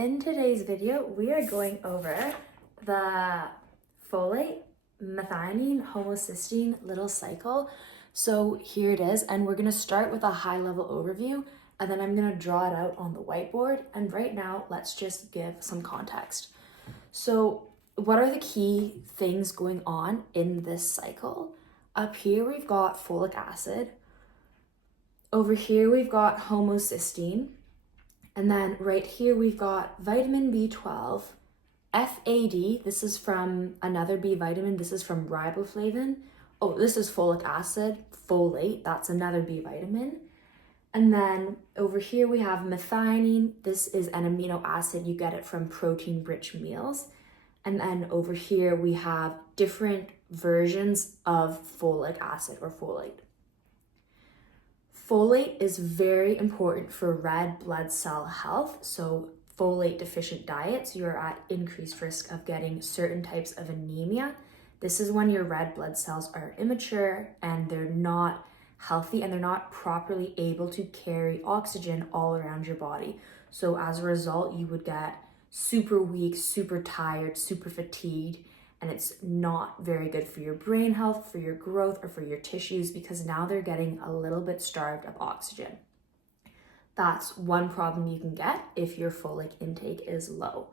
In today's video, we are going over the folate, methionine, homocysteine little cycle. So here it is, and we're gonna start with a high-level overview, and then I'm gonna draw it out on the whiteboard. And right now, let's just give some context. So what are the key things going on in this cycle? Up here, we've got folic acid. Over here, we've got homocysteine. And then right here, we've got vitamin B12, FAD, this is from another B vitamin, this is from riboflavin. Oh, this is folic acid, folate, that's another B vitamin. And then over here we have methionine, this is an amino acid, you get it from protein-rich meals. And then over here we have different versions of folic acid or folate. Folate is very important for red blood cell health. So folate deficient diets, you're at increased risk of getting certain types of anemia. This is when your red blood cells are immature and they're not healthy and they're not properly able to carry oxygen all around your body. So as a result, you would get super weak, super tired, super fatigued, and it's not very good for your brain health, for your growth, or for your tissues because now they're getting a little bit starved of oxygen. That's one problem you can get if your folic intake is low.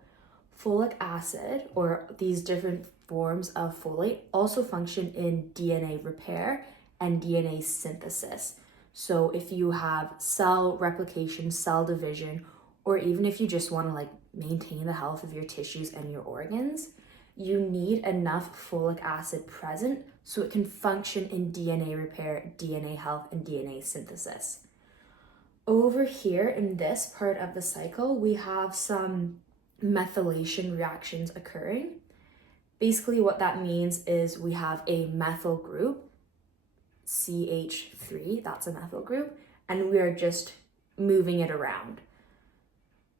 Folic acid, or these different forms of folate, also function in DNA repair and DNA synthesis. So if you have cell replication, cell division, or even if you just want to maintain the health of your tissues and your organs, you need enough folic acid present so it can function in DNA repair, DNA health, and DNA synthesis. Over here in this part of the cycle, we have some methylation reactions occurring. Basically what that means is we have a methyl group, CH3, that's a methyl group, and we are just moving it around.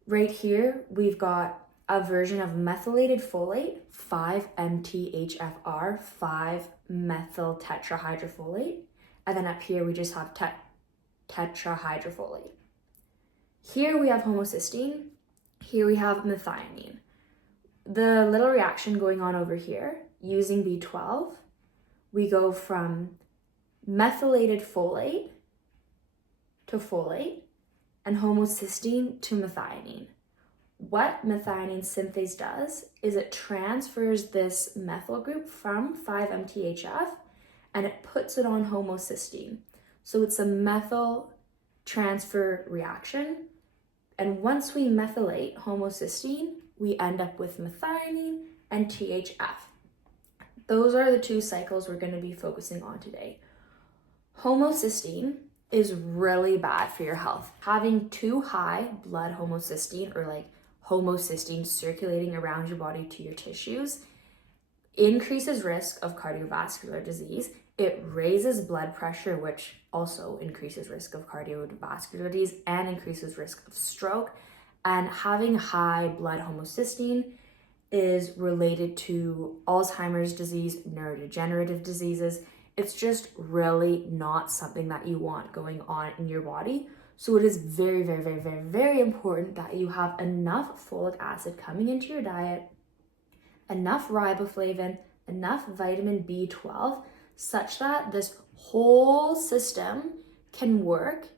Right here, we've got a version of methylated folate, 5-MTHFR, 5-methyl tetrahydrofolate. And then up here, we just have tetrahydrofolate. Here we have homocysteine. Here we have methionine. The little reaction going on over here, using B12, we go from methylated folate to folate and homocysteine to methionine. What methionine synthase does is it transfers this methyl group from 5-MTHF and it puts it on homocysteine. So it's a methyl transfer reaction. And once we methylate homocysteine, we end up with methionine and THF. Those are the two cycles we're going to be focusing on today. Homocysteine is really bad for your health. Having too high blood homocysteine, or homocysteine circulating around your body to your tissues, increases risk of cardiovascular disease. It raises blood pressure, which also increases risk of cardiovascular disease and increases risk of stroke. And having high blood homocysteine is related to Alzheimer's disease, neurodegenerative diseases. It's just really not something that you want going on in your body. So it is very, very, very, very, very important that you have enough folic acid coming into your diet, enough riboflavin, enough vitamin B12, such that this whole system can work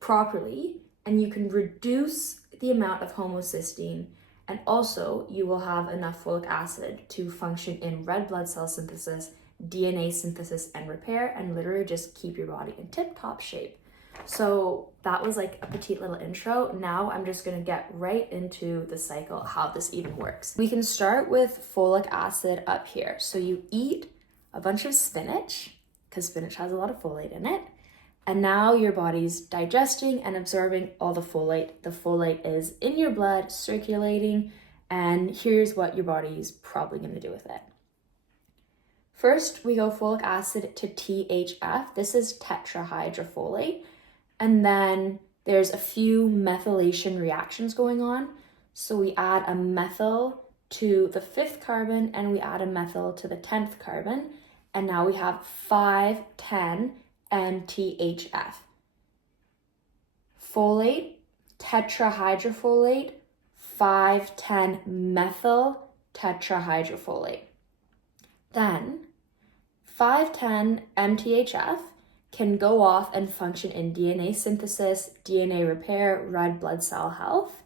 properly and you can reduce the amount of homocysteine, and also you will have enough folic acid to function in red blood cell synthesis, DNA synthesis and repair, and literally just keep your body in tip-top shape. So that was a petite little intro. Now I'm just gonna get right into the cycle, how this even works. We can start with folic acid up here. So you eat a bunch of spinach, because spinach has a lot of folate in it, and now your body's digesting and absorbing all the folate. The folate is in your blood, circulating, and here's what your body's probably gonna do with it. First, we go folic acid to THF. This is tetrahydrofolate. And then there's a few methylation reactions going on. So we add a methyl to the 5th carbon and we add a methyl to the 10th carbon. And now we have 5-10-MTHF. Folate, tetrahydrofolate, 5,10-methyl tetrahydrofolate. Then 5,10-MTHF can go off and function in DNA synthesis, DNA repair, red blood cell health,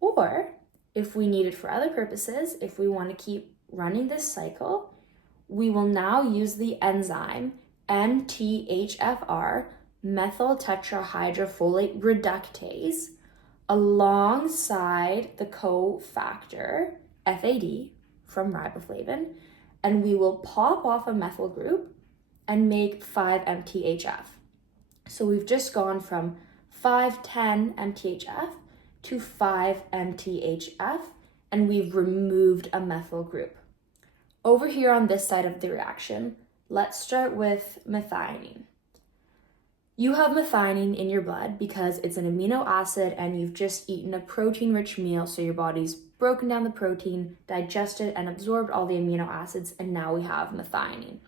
or if we need it for other purposes, if we want to keep running this cycle, we will now use the enzyme MTHFR, methyl tetrahydrofolate reductase, alongside the cofactor FAD from riboflavin, and we will pop off a methyl group and make 5-MTHF. So we've just gone from 5,10-MTHF to 5-MTHF, and we've removed a methyl group. Over here on this side of the reaction, let's start with methionine. You have methionine in your blood because it's an amino acid and you've just eaten a protein-rich meal, so your body's broken down the protein, digested and absorbed all the amino acids, and now we have methionine.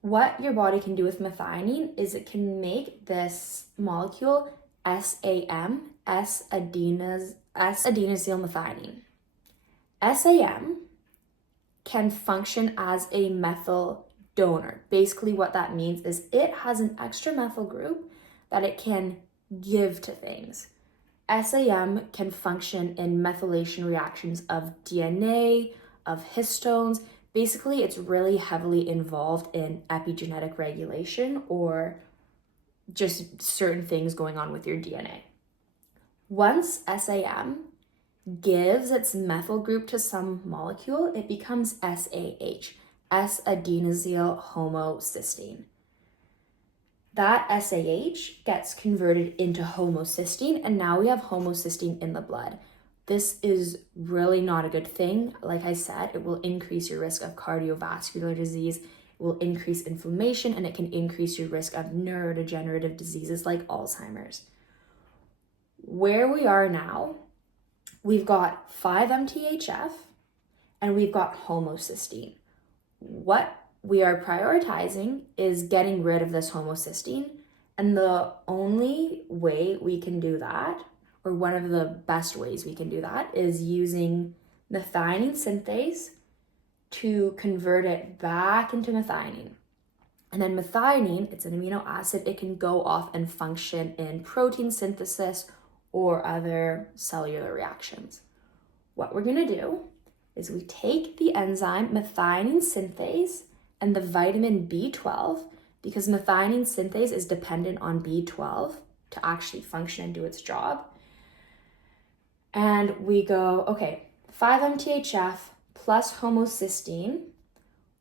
What your body can do with methionine is it can make this molecule SAM, S-adenosylmethionine. SAM can function as a methyl donor. Basically what that means is it has an extra methyl group that it can give to things. SAM can function in methylation reactions of DNA, of histones. Basically, it's really heavily involved in epigenetic regulation or just certain things going on with your DNA. Once SAM gives its methyl group to some molecule, it becomes SAH, S-adenosyl homocysteine. That SAH gets converted into homocysteine, and now we have homocysteine in the blood. This is really not a good thing. Like I said, it will increase your risk of cardiovascular disease, it will increase inflammation, and it can increase your risk of neurodegenerative diseases like Alzheimer's. Where we are now, we've got 5-MTHF and we've got homocysteine. What we are prioritizing is getting rid of this homocysteine, and the only way we can do that, or one of the best ways we can do that, is using methionine synthase to convert it back into methionine. And then methionine, it's an amino acid, it can go off and function in protein synthesis or other cellular reactions. What we're gonna do is we take the enzyme methionine synthase and the vitamin B12, because methionine synthase is dependent on B12 to actually function and do its job. And we go, okay, 5-MTHF plus homocysteine.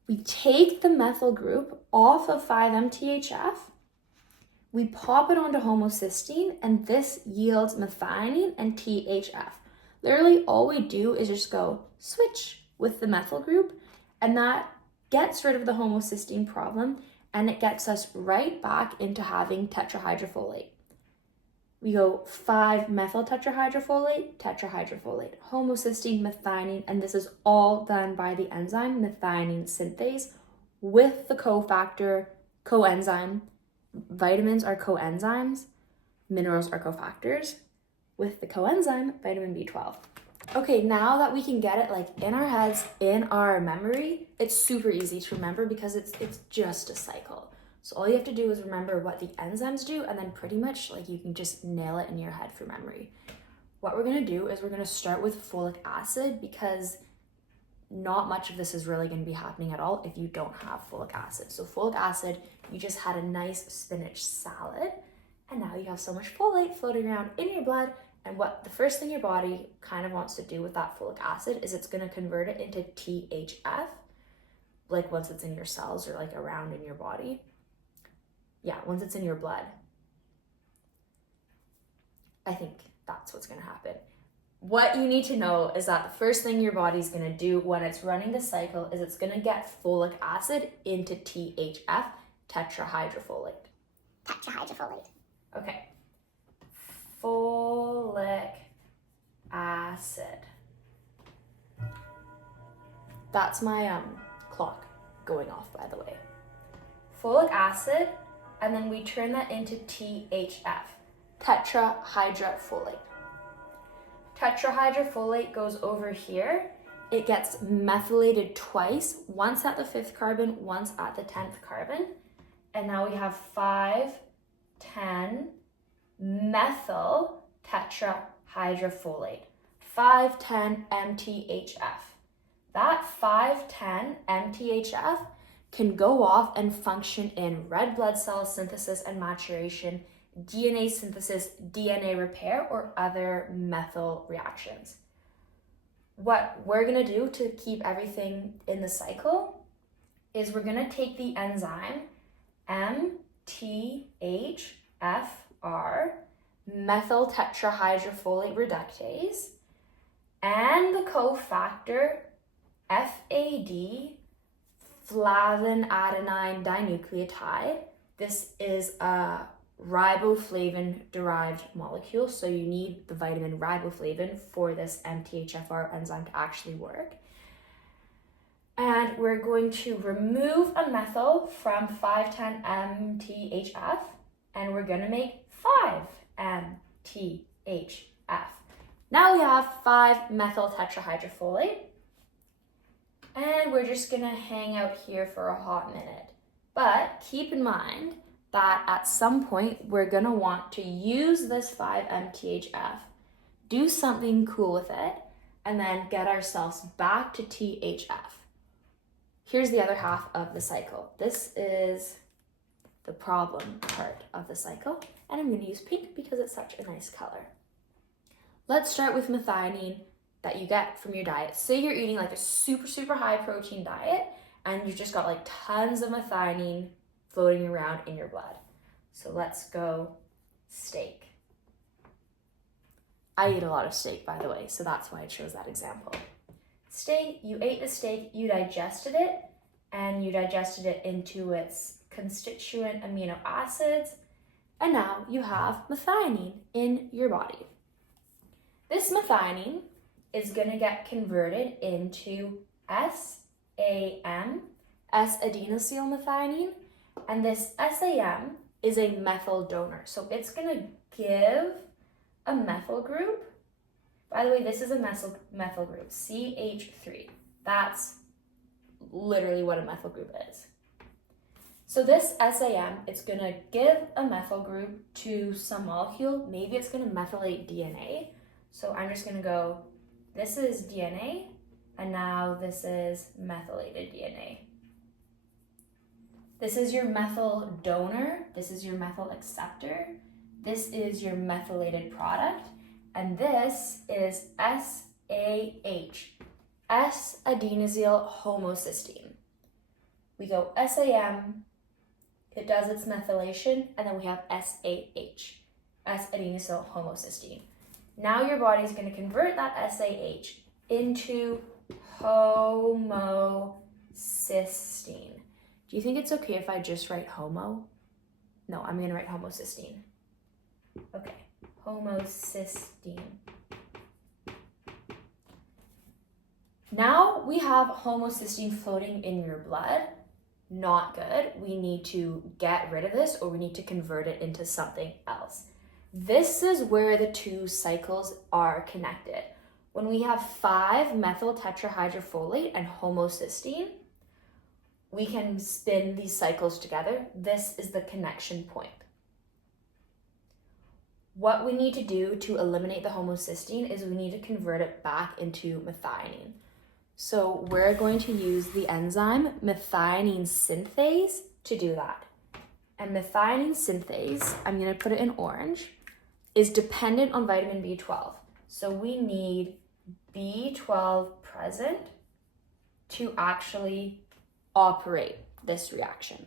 We take the methyl group off of 5-MTHF, we pop it onto homocysteine, and this yields methionine and THF. Literally all we do is just go switch with the methyl group, and that gets rid of the homocysteine problem, and it gets us right back into having tetrahydrofolate. We go 5-methyl tetrahydrofolate, tetrahydrofolate, homocysteine, methionine, and this is all done by the enzyme methionine synthase with the cofactor, coenzyme. Vitamins are coenzymes, minerals are cofactors, with the coenzyme vitamin B12. Okay, now that we can get it like in our heads, in our memory, it's super easy to remember because it's just a cycle. So all you have to do is remember what the enzymes do, and then pretty much like you can just nail it in your head for memory. What we're gonna do is we're gonna start with folic acid, because not much of this is really gonna be happening at all if you don't have folic acid. So folic acid, you just had a nice spinach salad, and now you have so much folate floating around in your blood. And what the first thing your body kind of wants to do with that folic acid is it's gonna convert it into THF, like once it's in your cells or like around in your body. Yeah, once it's in your blood. I think that's what's gonna happen. What you need to know is that the first thing your body's gonna do when it's running the cycle is it's gonna get folic acid into THF, tetrahydrofolate. Tetrahydrofolate. Okay. Folic acid. That's my clock going off, by the way. Folic acid, and then we turn that into THF, tetrahydrofolate. tetrahydrofolate goes over here. It gets methylated twice, once at the 5th carbon, once at the 10th carbon. And now we have 5,10-methyl tetrahydrofolate, 5,10-MTHF. That 5,10-MTHF can go off and function in red blood cell synthesis and maturation, DNA synthesis, DNA repair, or other methyl reactions. What we're gonna do to keep everything in the cycle is we're gonna take the enzyme MTHFR, methyl tetrahydrofolate reductase, and the cofactor FAD, flavin adenine dinucleotide. This is a riboflavin-derived molecule, so you need the vitamin riboflavin for this MTHFR enzyme to actually work. And we're going to remove a methyl from 5,10-MTHF, and we're going to make 5-MTHF. Now we have 5-methyl tetrahydrofolate, and we're just going to hang out here for a hot minute. But keep in mind that at some point we're going to want to use this 5-MTHF, do something cool with it, and then get ourselves back to THF. Here's the other half of the cycle. This is the problem part of the cycle, and I'm going to use pink because it's such a nice color. Let's start with methionine that you get from your diet. Say you're eating like a super, super high protein diet, and you've just got like tons of methionine floating around in your blood. So let's go steak. I eat a lot of steak, by the way, so that's why I chose that example. Steak, you ate the steak, you digested it, and you digested it into its constituent amino acids, and now you have methionine in your body. This methionine is going to get converted into SAM, S-adenosylmethionine, and this SAM is a methyl donor. So it's going to give a methyl group. By the way, this is a methyl group, CH3. That's literally what a methyl group is. So this SAM, it's going to give a methyl group to some molecule. Maybe it's going to methylate DNA. So I'm just going to go, this is DNA, and now this is methylated DNA. This is your methyl donor. This is your methyl acceptor. This is your methylated product. And this is SAH, S-adenosyl homocysteine. We go SAM, it does its methylation, and then we have SAH, S-adenosyl homocysteine. Now your body is going to convert that SAH into homocysteine. Do you think it's okay if I just write homo? No, I'm going to write homocysteine. Okay, homocysteine. Now we have homocysteine floating in your blood. Not good. We need to get rid of this, or we need to convert it into something else. This is where the two cycles are connected. When we have 5-methyl tetrahydrofolate and homocysteine, we can spin these cycles together. This is the connection point. What we need to do to eliminate the homocysteine is we need to convert it back into methionine. So we're going to use the enzyme methionine synthase to do that. And methionine synthase, I'm going to put it in orange, is dependent on vitamin B12. So we need B12 present to actually operate this reaction.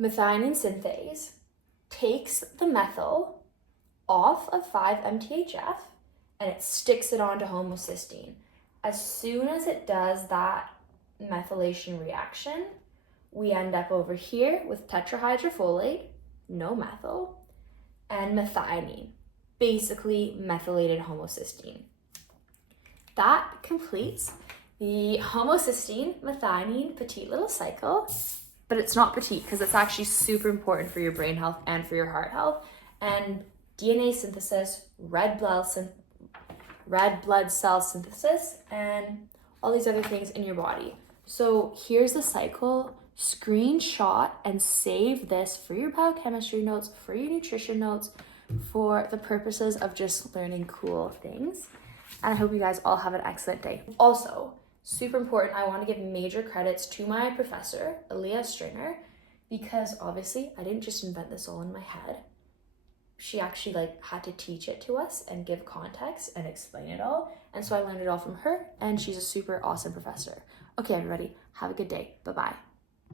Methionine synthase takes the methyl off of 5-MTHF and it sticks it onto homocysteine. As soon as it does that methylation reaction, we end up over here with tetrahydrofolate, no methyl, and methionine, basically methylated homocysteine. That completes the homocysteine methionine petite little cycle. but it's not petite because it's actually super important for your brain health and for your heart health. And DNA synthesis, red blood cell synthesis, and all these other things in your body. So here's the cycle. Screenshot and save this for your biochemistry notes, for your nutrition notes, for the purposes of just learning cool things. And I hope you guys all have an excellent day. Also, super important, I want to give major credits to my professor, Aaliyah Stringer, because obviously I didn't just invent this all in my head. She actually had to teach it to us and give context and explain it all. And so I learned it all from her, and she's a super awesome professor. Okay, everybody, have a good day. Bye-bye.